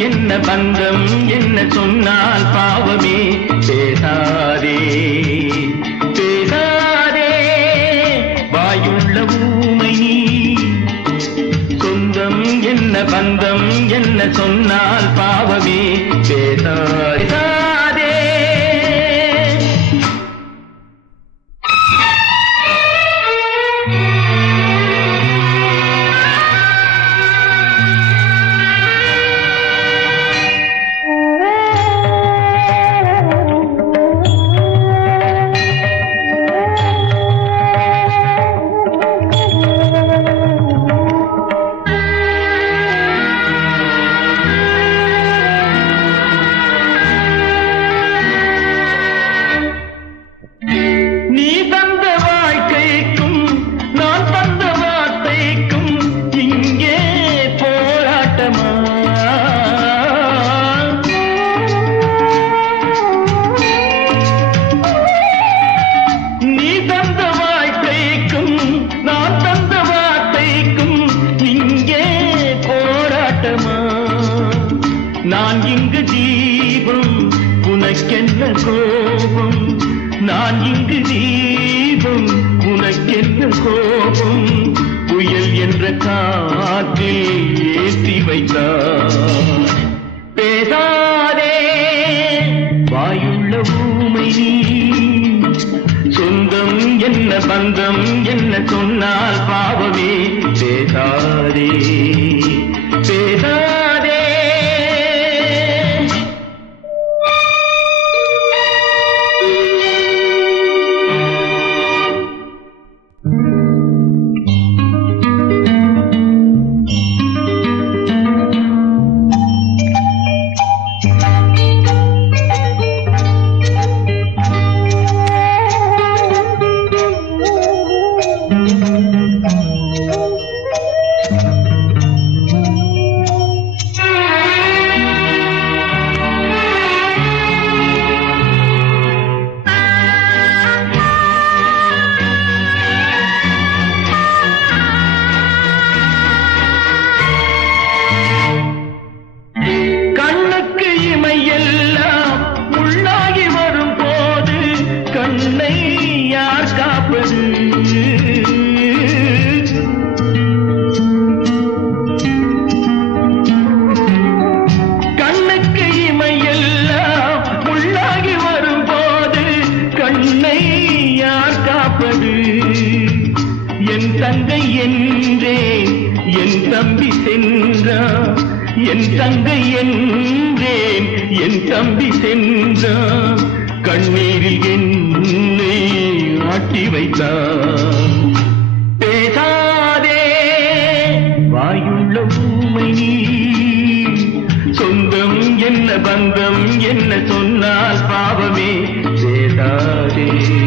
என்ன பந்தம் என்ன சொன்னால் பாவமே. பேசாதே பேசாதே வாயுள்ள ஊமை நீ. சொந்தம் என்ன பந்தம் என்ன சொன்னால் பாவமே. பேசாதே நான் இங்கு தீபம் உனக்கென்ன கோபம். நான் இங்கு தீபம் உனக்கென்ன கோபம். புயல் என்ற காற்றில் ஏற்றி வைத்தார். பேசாதே வாயுள்ள ஊமை நீ. சொந்தம் என்ன பந்தம் என்ன சொன்னால் பாவமே. பேசாதே பேசாதே யார் காப்பது. கண்ணுக்கு இமையெல்லாம் உள்ளாகி வரும்போது கண்ணை யார் காப்பது. என் தங்கை என்றேன் என் தம்பி சென்றான். என் தங்கை என்றேன் என் தம்பி சென்றான். கண்ணீரில் என்னை ஆட்டி வைத்தான். பேசாதே வாயுள்ள ஊமை நீ. சொந்தம் என்ன பந்தம் என்ன சொன்னால் பாவமே. பேசாதே